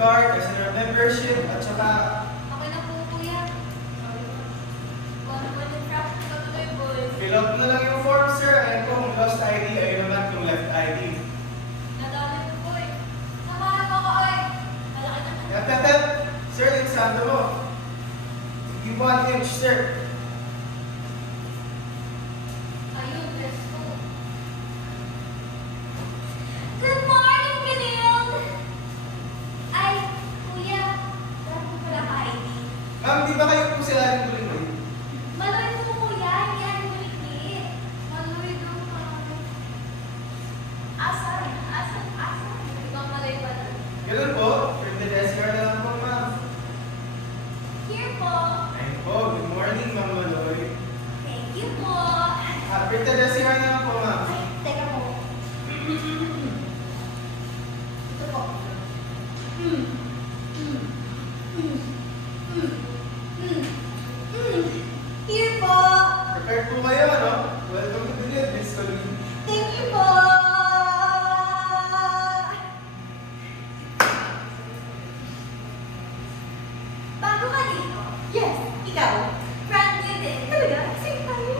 card, SNR membership, at saka Okay na po, kuya. One fraction na tuloy, boys. fill out na lang yung form, sir. Ayan po, kung lost ID, ayun naman kung left ID. Nadali po po eh. Samahan mo ko eh. Malaki na. Tep. Sir, eksando mo. Give 1 inch, sir. Ayun, let's go. Good morning, Ganil! Ay, kuya. Wala po pala ka-ID. Ma'am, di ba kayo po sila rin tuloy? Maloy po, kuya. Hindi yan ulit. Maloy daw pa. Asan? Ikaw maloy ba na? Ganun po, printed SCR na lang po, ma'am. Here po. Ayun po, good morning, Ma'am Maloy. Thank you po. Printed SCR na lang po, ma'am. Ay, teka po. Ito po. Here po. Prepared po kayo, ano? Welcome to the lead, Miss Colleen. Thank you po. Bago ka dito? Yes. Ikaw? Friend you din. Talaga? Same tayo.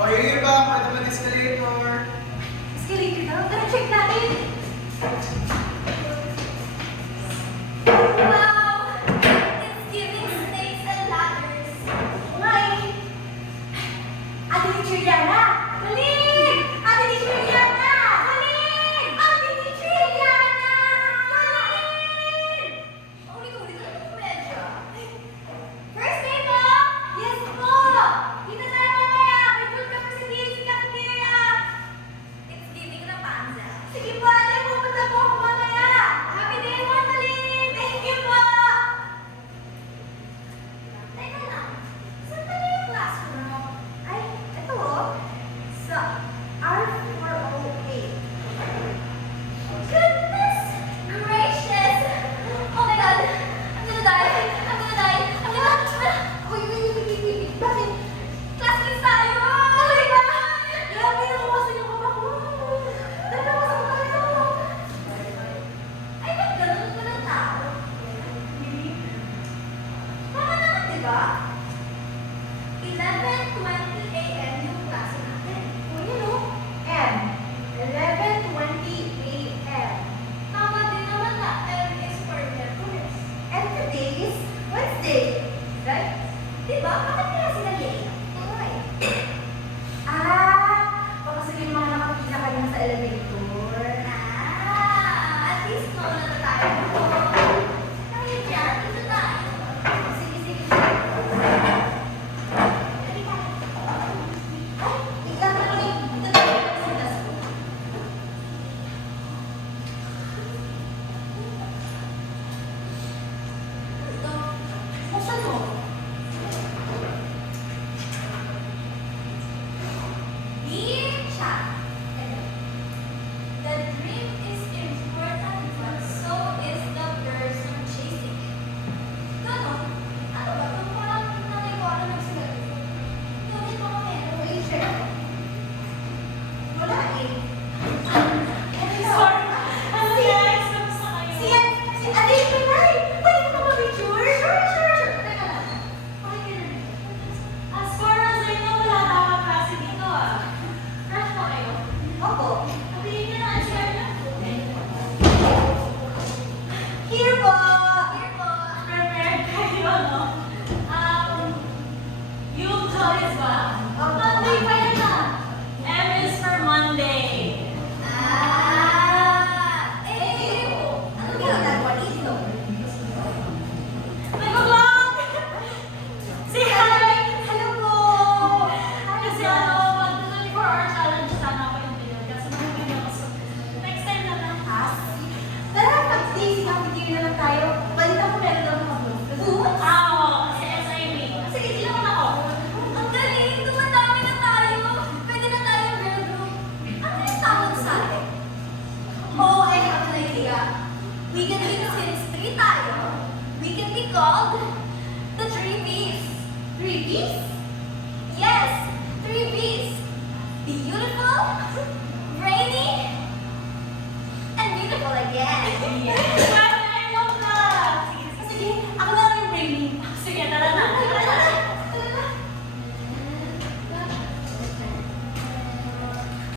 O, yun yun ba? Pwede mag-escalator. Escalator daw? Tara, check natin. Wow! It's giving snakes and ladders. Why? Ate ni Juliana! Galing! Ate ni Juliana! Galing! Ate ni Juliana! Galing! Uli-uli na lang medyo. First day po? Yes po! Dito tayo mamaya! May food ka pa sa DLC cafeteria! It's giving na panza. Sige po, ate! Pupunta po ako mamaya! Happy day po, Talin! Thank you po! Teka lang. Saan pala yung classroom? Ay, ito oh. Sa R408. Goodness gracious! Oh my God! I'm gonna die! I'm gonna die! I'm gonna... Uy, bakit? Classmates tayo! Tuloy ba? Grabe ako kasi yung kapag ko. Dalawa ko sa tayo. Ay, ba't ganun ko ng tao? Tama naman, di ba? 11:20 a.m. yung klase natin. O, yun o. M. 11:20 a.m. Tama din naman na M is for Mercury. And today is Wednesday. Right? Di ba? Bakit kaya sila late? Okay. Baka sila yung mga nakapila kayo sa elevator. At least mauna na tayo. Tayo dyan, dito tayo. Sige. Dali ka. Ay, ikaw na lang. Dito tayo sa desk ko. Ito. Buksan mo. Dear Chat, the dream is important, but so is the person chasing it. Ganon? Ano ba? Ito parang nanay ko ano nagsulat. Tunin mo kami. Ano yung share? Wala eh. Sorry. Ano guys? Kamusta kayo? Si Ate Pinay! Pwede mo ba picture? Sure. Teka lang. Okay ka na. As far as I know, wala dapat klase dito ah. Fresh po kayo? Opo. Sabihin niyo na ang share na. Here po! Prepared kayo, no? Yung choice ba? Monday pa yun ah. M is for Monday. Ano ginagawa dito? Nag-vlog! Say hi! Hello po! Kasi mag 24-hour challenge sana ako yung pinag. Kasi mahuli ako. So, next time na lang. Tara, pag-daisy cafeteria na lang tayo. Balita ko meron daw mga vlog. Good? Oo, kasi SIV. Sige, sila mo na ako. Ang galing! Dumadami na tayo. Pwede na tayong girl group. Ano yung tawag sa atin? Oh, I have an idea. We can be since 3 tayo. We can be called the 3 Bs. 3 Bs? Yes, 3 Bs. Beautiful,